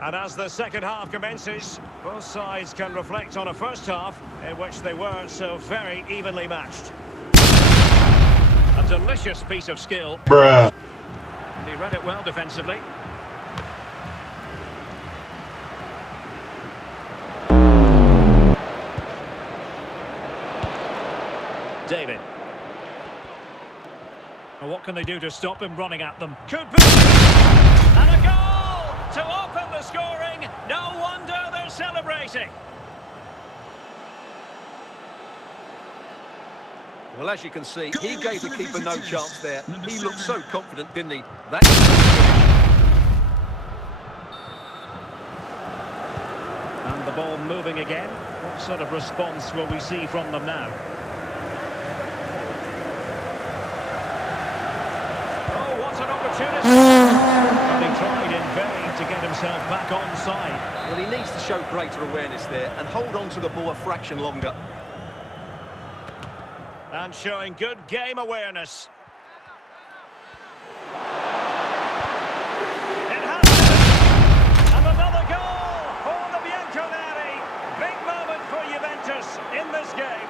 And as the second half commences, both sides can reflect on a first half in which they were so very evenly matched. A delicious piece of skill. Bruh. He read it well defensively. David. Well, what can they do to stop him running at them? Could be! And a goal to open the scoring. No wonder they're celebrating. Well, as you can see, he gave the keeper no chance there. He looked so confident, didn't he? And the ball moving again. What sort of response will we see from them now? Oh, what an opportunity! And he tried in vain to get himself back on side. Well, he needs to show greater awareness there and hold on to the ball a fraction longer. And showing good game awareness. It has it! And another goal for the Bianconeri. Big moment for Juventus in this game.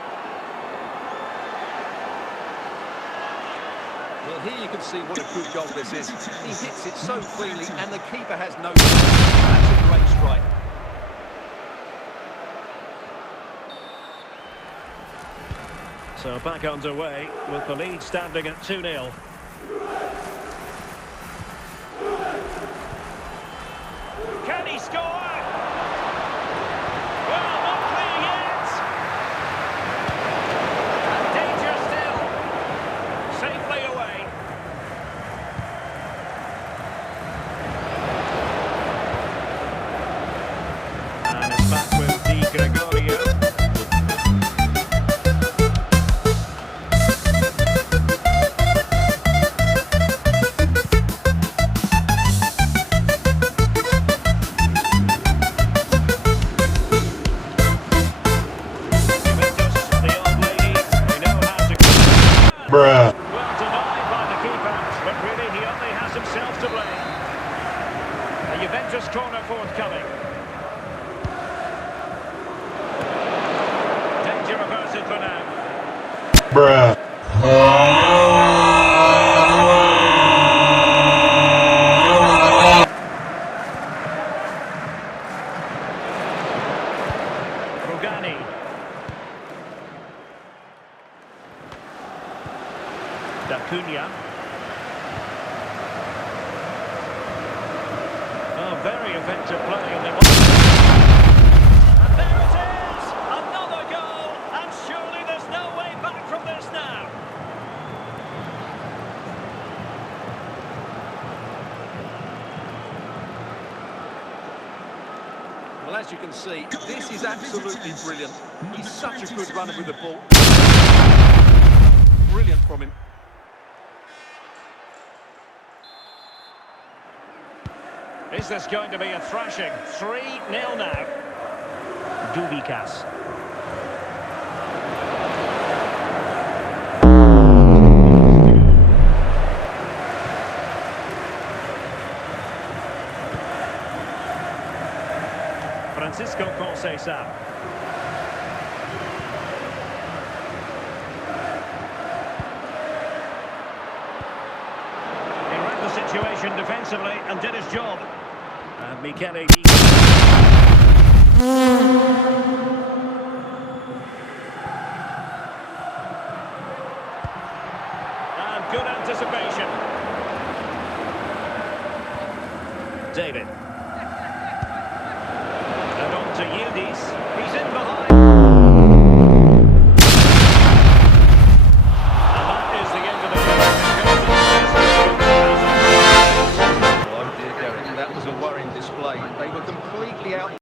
Well, here you can see what a good goal this is. He hits it so cleanly and the keeper has no chance. That's a great strike. So back underway with the lead standing at 2-0. Can he score? Well, not clear yet. And danger still. Safely away. And it's back with Di Gregorio. Bruh. Well denied by the keeper, but really he only has himself to blame. A Juventus corner forthcoming. Danger averted for now. Bruh. Rugani. D'Acunha. Oh, very effective play. And there it is! Another goal! And surely there's no way back from this now. Well, as you can see, this is absolutely brilliant. He's such a good runner with the ball. Brilliant from him. Is this going to be a thrashing? 3-0 now. Dubikas. Francisco Conceição. He read the situation defensively and did his job. And Michele. And good anticipation. David. And on to Yildiz. He's in behind. And that is the end of the game. Oh dear, Derek, that was a worrying display. They were completely out.